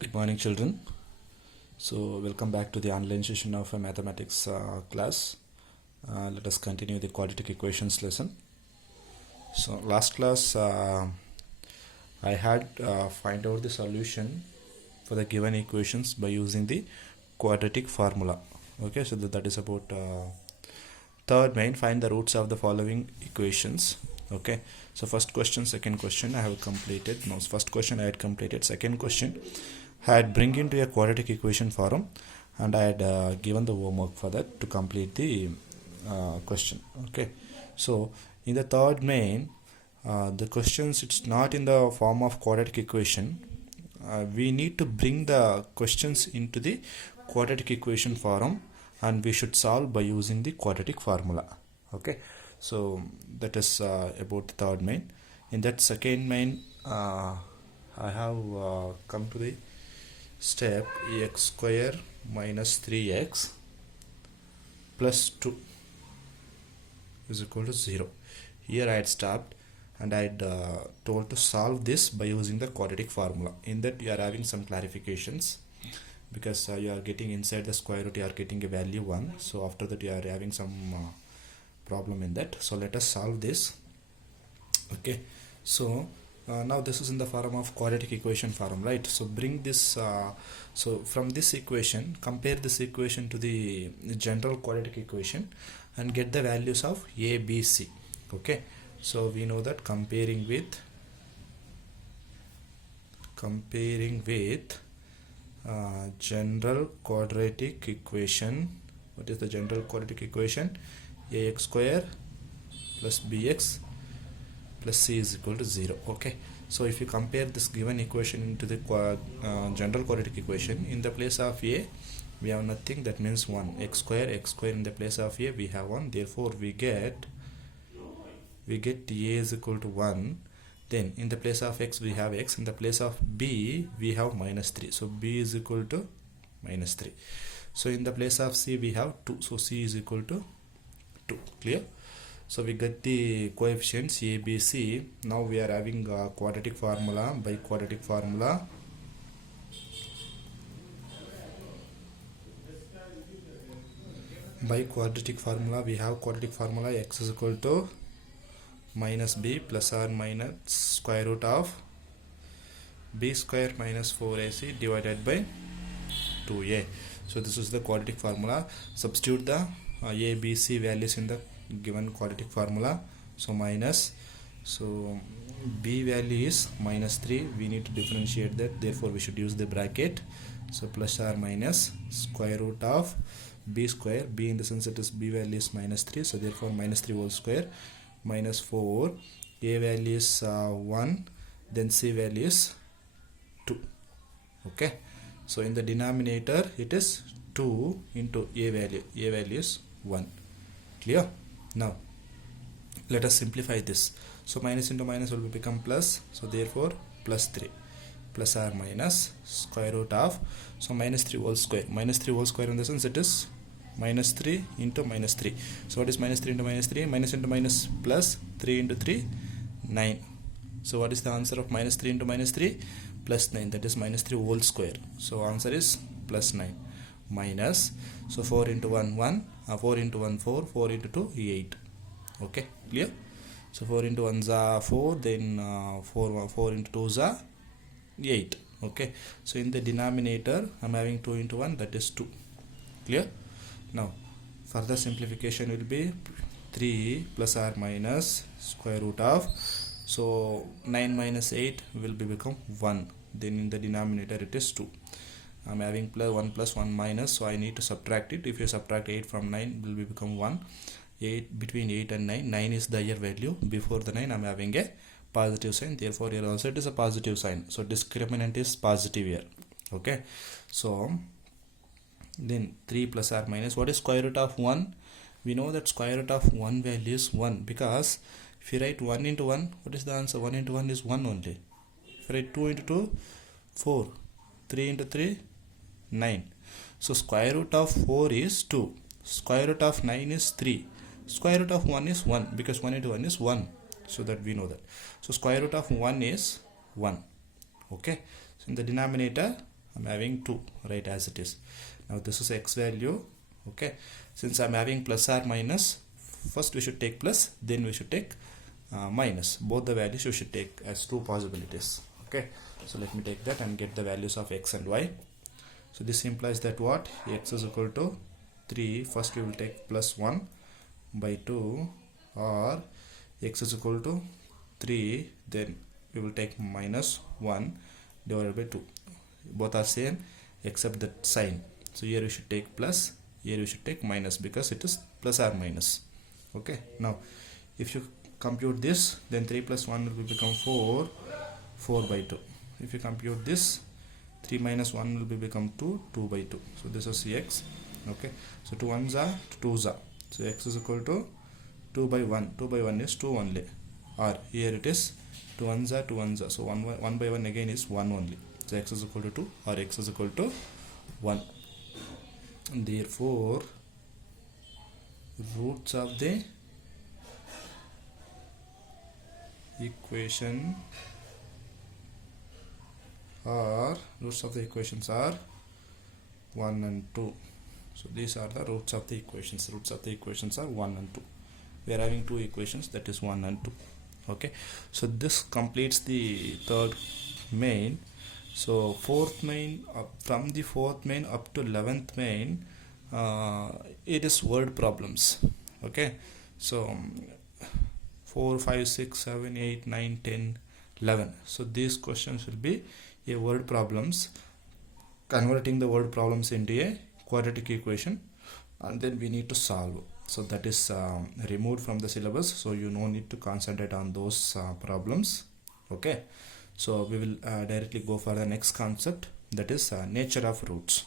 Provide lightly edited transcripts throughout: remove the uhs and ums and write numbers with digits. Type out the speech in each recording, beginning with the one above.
Good morning, children. So, welcome back to the online session of a mathematics class. Let us continue the quadratic equations lesson. So, last class I had find out the solution for the given equations by using the quadratic formula. Okay, so that is about third main. Find the roots of the following equations. Okay, so first question, second question I have completed. No, first question I had completed. Second question I had bring into a quadratic equation form, and I had given the homework for that to complete the question. Okay, so in the third main, the questions, it's not in the form of quadratic equation. We need to bring the questions into the quadratic equation form, and we should solve by using the quadratic formula. Okay, so that is about the third main. In that second main, I have come to the step x square minus 3x plus 2 is equal to 0. Here I had stopped and I had told to solve this by using the quadratic formula. In that you are having some clarifications, because you are getting inside the square root, you are getting a value 1. So after that you are having some problem in that. So let us solve this. Okay, so now this is in the form of quadratic equation form, right? So bring this, so from this equation, compare this equation to the general quadratic equation and get the values of a, b, c. Okay, so we know that comparing with general quadratic equation. What is the general quadratic equation? Ax square plus bx plus c is equal to 0. Okay, so if you compare this given equation into the general quadratic equation, in the place of a we have nothing, that means 1. X square in the place of a we have 1, therefore we get a is equal to 1. Then in the place of x we have x, in the place of b we have minus 3, so b is equal to minus 3. So in the place of c we have 2, so c is equal to 2. Clear? So we get the coefficients a, b, c. Now we are having a quadratic formula. By quadratic formula, we have quadratic formula x is equal to minus b plus or minus square root of b square minus 4ac divided by 2a. So this is the quadratic formula. Substitute the a, b, c values in the given quadratic formula. So minus, so b value is minus 3, we need to differentiate that, therefore we should use the bracket. So plus or minus square root of b square, b in the sense it is b value is minus 3, so therefore minus 3 whole square minus 4, a value is 1, then c value is 2. Okay, so in the denominator it is 2 into a value is 1. Clear? Now let us simplify this. So minus into minus will become plus, so therefore plus 3 plus or minus square root of, so minus 3 whole square, in the sense it is minus 3 into minus 3. So what is minus 3 into minus 3? Minus into minus plus 3 into 3, 9. So what is the answer of minus 3 into minus 3? Plus 9, that is minus 3 whole square. So answer is plus 9 minus, so 4 into 1 1, 4 into 1 4, 4 into 2 8. Okay, clear? So 4 into 1 is 4, then 4 into 2 is 8. Okay, so in the denominator I am having 2 into 1, that is 2. Clear? Now further simplification will be 3 plus or minus square root of, so 9 minus 8 will become 1, then in the denominator it is 2. I am having plus 1 minus, so I need to subtract it. If you subtract 8 from 9, will become 1. 8 between 8 and 9 is the higher value. Before the 9 I am having a positive sign, therefore here also it is a positive sign, so discriminant is positive here. Okay, so then 3 plus or minus, what is square root of 1? We know that square root of 1 value is 1, because if you write 1 into 1, what is the answer? 1 into 1 is 1 only. If you write 2 into 2, 4, 3 into 3, 9. So square root of 4 is 2, square root of 9 is 3, square root of 1 is 1, because 1 into 1 is 1, so that we know that. So square root of 1 is 1. Okay, so in the denominator I'm having 2, right, as it is. Now this is x value. Okay, since I'm having plus or minus, first we should take plus, then we should take minus. Both the values you should take as two possibilities. Okay, so let me take that and get the values of x and y. So this implies that what, x is equal to 3. First we will take plus 1 by 2, or x is equal to 3, then we will take minus 1 divided by 2. Both are same except the sign. So here we should take plus, here we should take minus, because it is plus or minus. Okay, now if you compute this, then 3 plus 1 will become 4 by 2. If you compute this, 3 minus 1 will become 2 by 2. So this is x. Okay, so 2 ones are 2s are, so x is equal to 2 by 1. 2 by 1 is 2 only, or here it is 2 ones are 2 ones are, so 1 by 1 again is 1 only. So x is equal to 2 or x is equal to 1. And therefore roots of the equation are, roots of the equations are 1 and 2. So these are the roots of the equations. Roots of the equations are 1 and 2. We are having two equations, that is 1 and 2. Okay, so this completes the third main. So fourth main, from the fourth main up to 11th main, it is word problems. Okay, so 4, 5, 6, 7, 8, 9, 10, 11. So these questions will be a word problems, converting the word problems into a quadratic equation, and then we need to solve. So that is removed from the syllabus, so you no need to concentrate on those problems. Okay, so we will directly go for the next concept, that is nature of roots.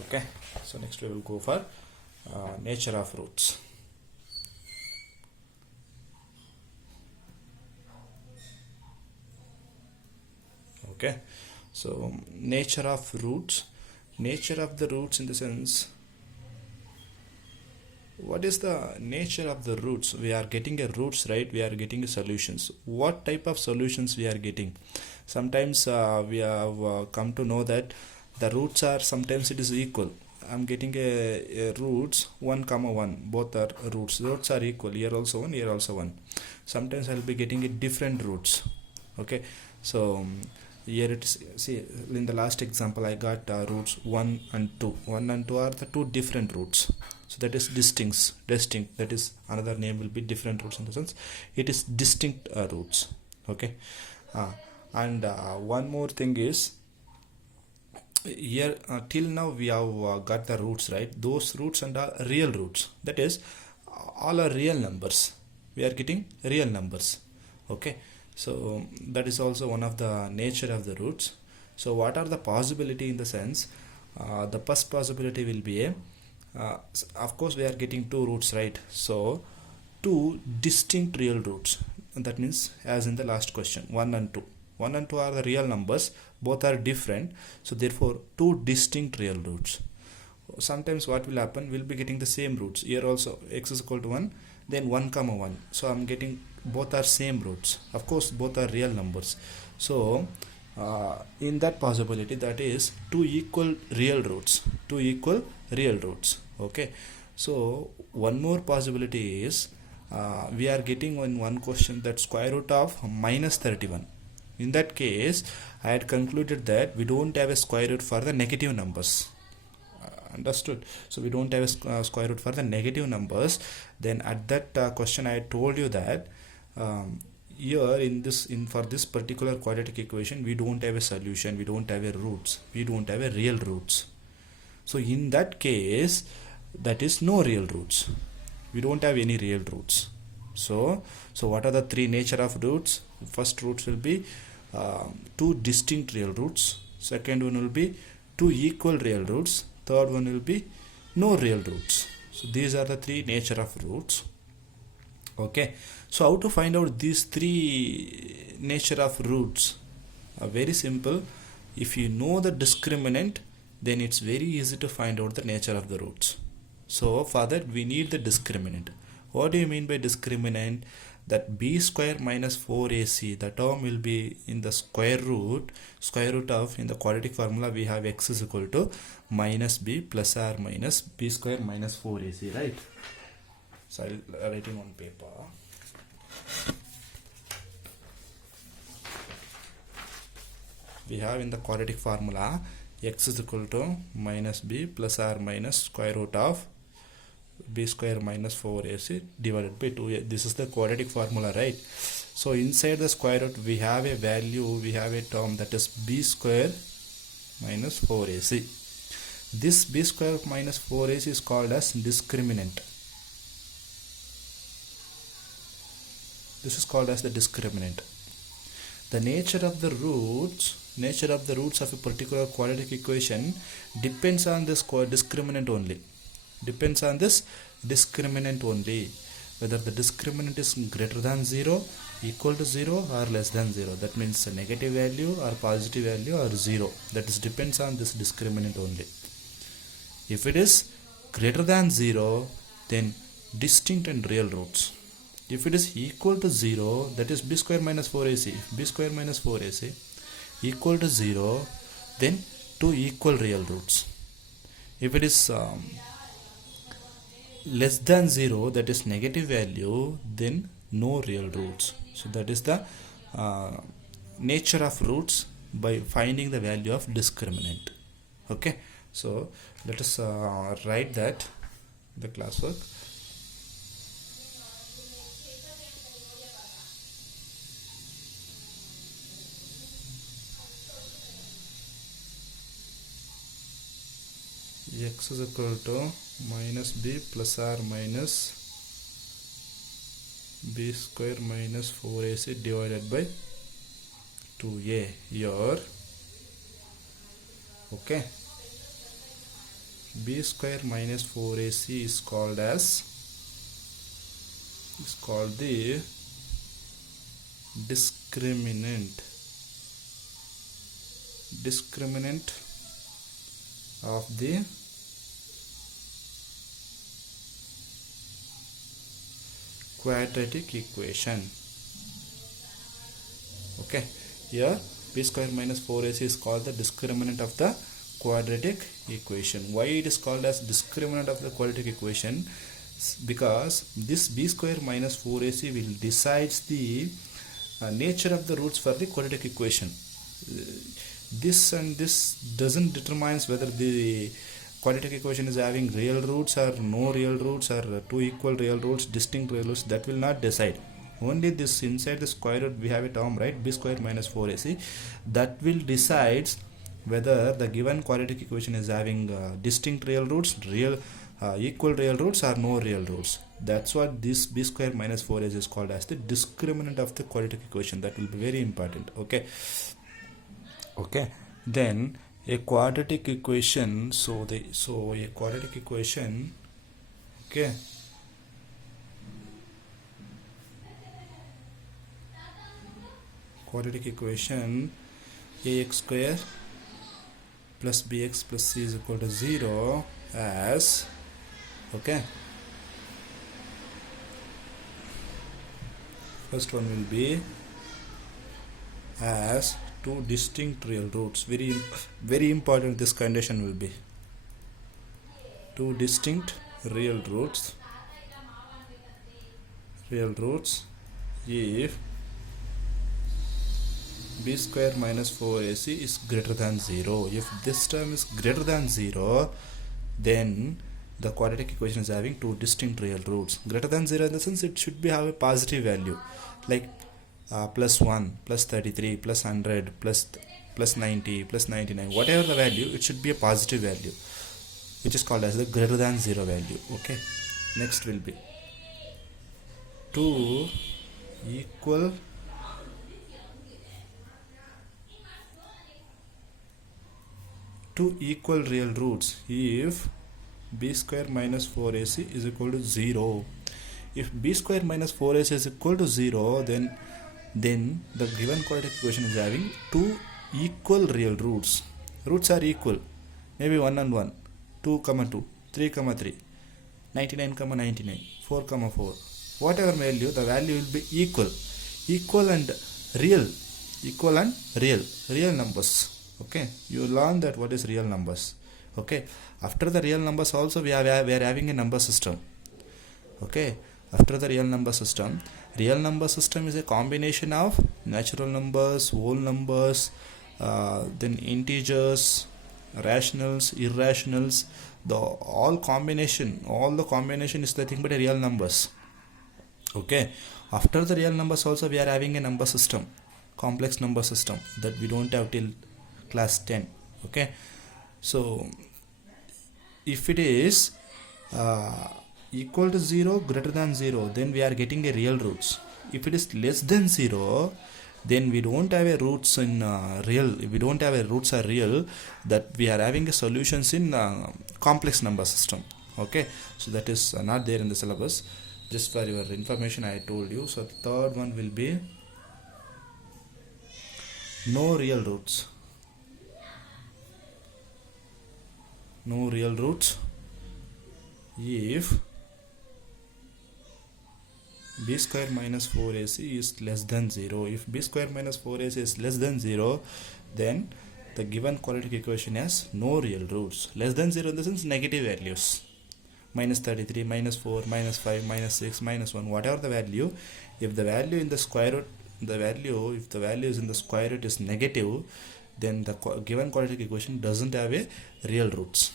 Okay, so next we will go for nature of roots. Okay, so nature of roots. Nature of the roots in the sense, what is the nature of the roots? We are getting a roots, right? We are getting solutions. What type of solutions we are getting? Sometimes we have come to know that the roots are, sometimes it is equal. I'm getting a roots 1 comma 1, both are roots. Roots are equal, here also 1, here also 1. Sometimes I'll be getting a different roots. Okay, so here it is. See, in the last example I got roots 1 and 2. 1 and 2 are the two different roots. So that is distinct. That is, another name will be different roots, in the sense it is distinct roots. Okay, and one more thing is, here till now we have got the roots, right? Those roots and are real roots. That is, all are real numbers. We are getting real numbers. Okay, so that is also one of the nature of the roots. So what are the possibility in the sense, the first possibility will be a, of course we are getting two roots, right? So two distinct real roots. That means, as in the last question, 1 and 2. 1 and 2 are the real numbers, both are different, so therefore two distinct real roots. Sometimes what will happen, we'll be getting the same roots. Here also x is equal to 1, then 1 comma 1, so I'm getting both are same roots. Of course both are real numbers. So in that possibility, that is two equal real roots. Okay, so one more possibility is, we are getting in one question that square root of minus 31. In that case, I had concluded that we don't have a square root for the negative numbers. Understood? So we don't have a square root for the negative numbers. Then at that question I had told you that here for this particular quadratic equation, we don't have a solution, we don't have a roots, we don't have a real roots. So in that case, that is no real roots. We don't have any real roots. So what are the three nature of roots? First roots will be two distinct real roots. Second one will be two equal real roots. Third one will be no real roots. So these are the three nature of roots. Okay, so how to find out these three nature of roots? Very simple. If you know the discriminant, then it's very easy to find out the nature of the roots. So for that we need the discriminant. What do you mean by discriminant? that b square minus 4ac, the term will be in the square root of, in the quadratic formula we have x is equal to minus b plus or minus b square minus 4ac, right? So I'll write it on paper. We have in the quadratic formula x is equal to minus b plus or minus square root of b square minus 4ac divided by 2a. This is the quadratic formula, right? So inside the square root we have a value, we have a term that is b square minus 4ac. This b square minus 4ac is called as discriminant. This is called as the discriminant. The nature of the roots of a particular quadratic equation depends on this discriminant only. Depends on this discriminant only. Whether the discriminant is greater than 0, equal to 0 or less than 0. That means a negative value or positive value or 0. That is depends on this discriminant only. If it is greater than 0, then distinct and real roots. If it is equal to 0, that is b square minus 4ac. If b square minus 4ac equal to 0, then 2 equal real roots. If it is less than 0, that is negative value, then no real roots. So that is the nature of roots by finding the value of discriminant. Okay, so let us write that the classwork. X is equal to minus b plus or minus b square minus 4ac divided by 2a here. Okay, b square minus 4ac is called the discriminant of the quadratic equation. Okay, here b square minus 4ac is called the discriminant of the quadratic equation. Why it is called as discriminant of the quadratic equation? Because this b square minus 4ac will decides the nature of the roots for the quadratic equation. This and this doesn't determines whether the quadratic equation is having real roots or no real roots or 2 equal real roots, distinct real roots. That will not decide. Only this inside the square root we have a term, right, b square minus 4ac, that will decides whether the given quadratic equation is having distinct real roots, equal real roots or no real roots. That's what this b square minus 4ac is called as the discriminant of the quadratic equation. That will be very important. Okay, then a quadratic equation, so a quadratic equation, okay, quadratic equation ax square plus bx plus c is equal to 0 as, okay, first one will be as 2 distinct real roots. Very important, this condition will be 2 distinct real roots if b square minus 4ac is greater than 0. If this term is greater than 0, then the quadratic equation is having 2 distinct real roots. Greater than 0 in the sense it should be have a positive value, like plus 1, plus 33, plus 100, plus 90, plus 99, whatever the value, it should be a positive value, which is called as the greater than 0 value. Okay, next will be 2 equal real roots if b square minus 4ac is equal to 0. If b square minus 4ac is equal to 0, then the given quadratic equation is having 2 equal real roots. Roots are equal, maybe 1 and 1, 2, 2, 3, 3, 99, 99, 4, 4, whatever value, the value will be equal and real, real numbers. Okay, you learn that what is real numbers. Okay, after the real numbers also we are having a number system. Okay, after the real number system is a combination of natural numbers, whole numbers, then integers, rationals, irrationals. All the combination is nothing but a real numbers. Okay, after the real numbers also we are having a number system, complex number system, that we don't have till class 10. Okay, so if it is equal to 0, greater than 0, then we are getting a real roots. If it is less than 0, then we don't have a roots in real. If we don't have a roots are real, that we are having a solutions in complex number system. Okay, so that is not there in the syllabus. Just for your information I told you. So the third one will be no real roots. No real roots if b square minus 4ac is less than 0. If b square minus 4ac is less than 0, then the given quadratic equation has no real roots. Less than 0 in the sense negative values. Minus 33, minus 4, minus 5, minus 6, minus 1, whatever the value. If the value in the square root, if the value is in the square root is negative, then the given quadratic equation doesn't have a real roots.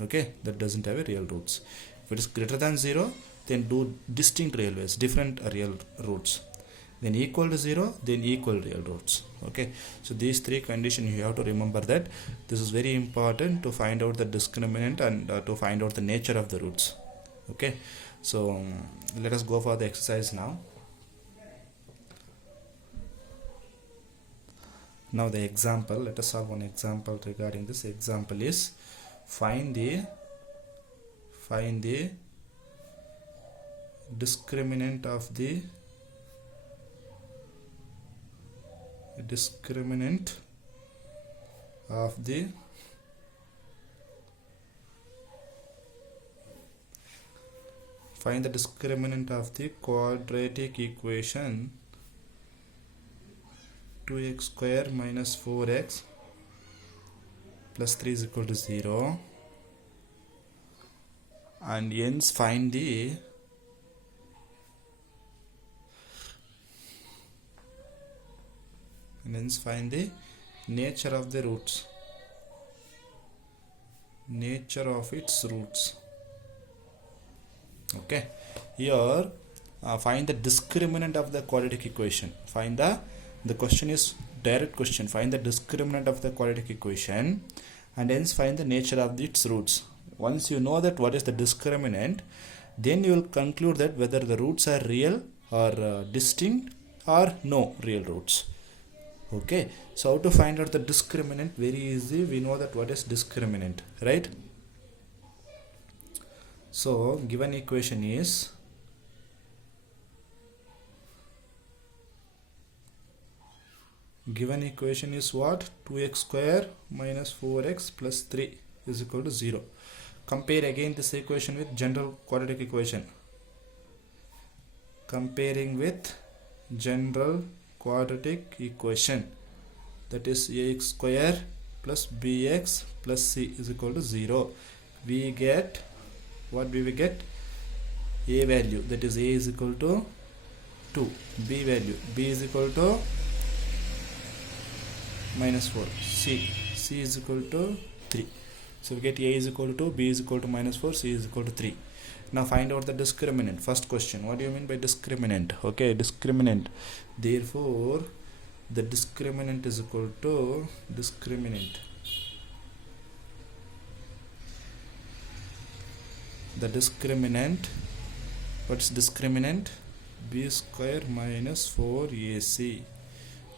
Okay, that doesn't have a real roots. If it is greater than 0, then do distinct real ways, different real roots. Then equal to 0, then equal real roots. Okay, so these three conditions you have to remember that. This is very important to find out the discriminant and to find out the nature of the roots. Okay, so let us go for the exercise now. Now the example, let us solve one example regarding this. Example is find the discriminant of the find the discriminant of the quadratic equation 2x square minus 4x plus 3 is equal to 0, and hence find the nature of the roots, nature of its roots. Okay, here find the discriminant of the quadratic equation. Find the question is direct question. Find the discriminant of the quadratic equation and hence find the nature of its roots. Once you know that what is the discriminant, then you will conclude that whether the roots are real or distinct or no real roots. Okay, so how to find out the discriminant? Very easy. We know that what is discriminant, right? So given equation is what? 2x square minus 4x plus 3 is equal to 0. Compare again this equation with general quadratic equation. Comparing with general quadratic equation, that is ax square plus bx plus c is equal to 0. We get what we will get? A value, that is a is equal to 2. B value, b is equal to minus 4. C is equal to 3. So we get a is equal to 2, b is equal to minus 4, c is equal to 3. Now find out the discriminant. First question, what do you mean by discriminant? Okay, discriminant. Therefore, the discriminant is equal to discriminant. The discriminant, what's discriminant? B square minus 4ac.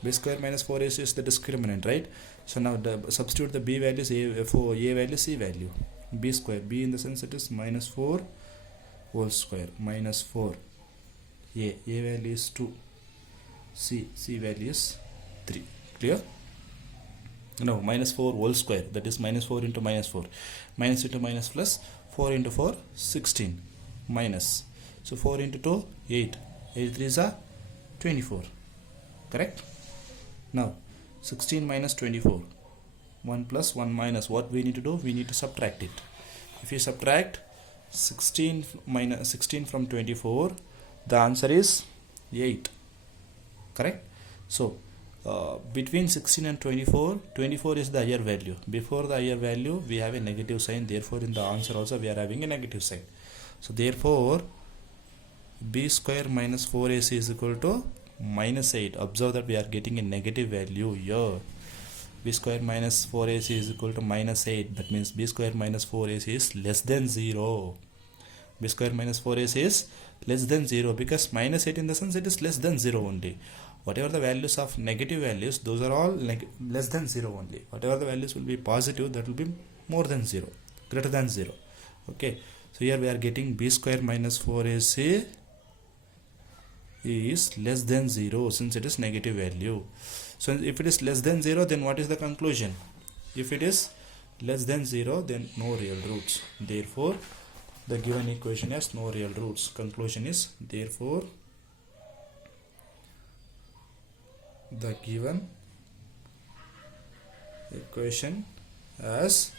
B square minus 4ac is the discriminant, right? So now substitute the b values, for a value, c value. B square, b in the sense it is minus 4 whole square, minus 4. A value is 2. C value is 3. Clear? No, minus 4 whole square, that is minus 4 into minus 4. Minus into minus plus 4 into 4, 16. Minus. So 4 into 2, 8. 8 3 is a 24. Correct? Now 16 minus 24. 1 plus 1 minus. What we need to do? We need to subtract it. If you subtract 16 minus 16 from 24, the answer is 8. Correct? So between 16 and 24, 24 is the higher value. Before the higher value, we have a negative sign. Therefore, in the answer also, we are having a negative sign. So, therefore, b square minus 4ac is equal to minus 8. Observe that we are getting a negative value here. B square minus 4ac is equal to minus 8. That means b square minus 4ac is less than 0. B square minus 4ac is less than 0 because minus 8 in the sense it is less than 0 only. Whatever the values of negative values, those are all less than 0 only. Whatever the values will be positive, that will be more than 0, greater than 0. Okay, so here we are getting b square minus 4ac is less than 0 since it is negative value. So if it is less than 0, then what is the conclusion? If it is less than 0, then no real roots. Therefore, the given equation has no real roots. Conclusion is, therefore, the given equation has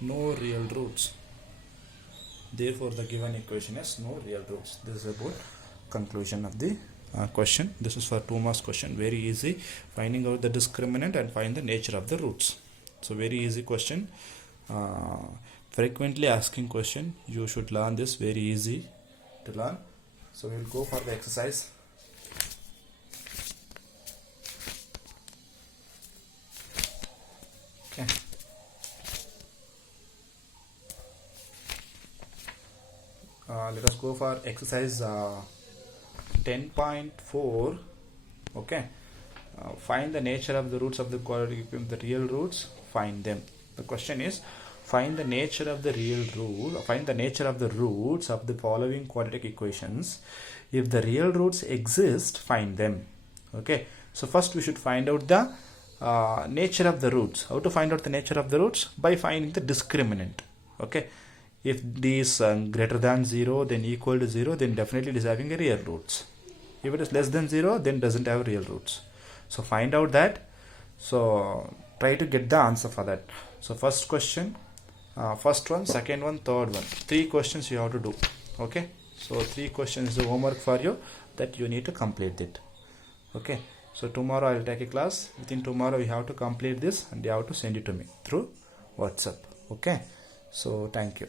no real roots. Therefore, the given equation has no real roots. This is about conclusion of the question. This is for 2 marks question. Very easy. Finding out the discriminant and find the nature of the roots. So, very easy question. Frequently asking question. You should learn this. Very easy to learn. So, we will go for the exercise. Okay. Let us go for exercise 10.4. Okay. Find the nature of the roots of the quadratic equation. The real roots, find them. The question is, find the nature of the real root. Find the nature of the roots of the following quadratic equations. If the real roots exist, find them. Okay. So first we should find out the nature of the roots. How to find out the nature of the roots? By finding the discriminant. Okay. If d is greater than 0, then equal to 0, then definitely it is having a real roots. If it is less than 0, then doesn't have real roots. So find out that. So try to get the answer for that. So first question, first one, second one, third one. 3 questions you have to do. Okay. So 3 questions is the homework for you that you need to complete it. Okay. So tomorrow I will take a class. Within tomorrow you have to complete this and you have to send it to me through WhatsApp. Okay. So thank you.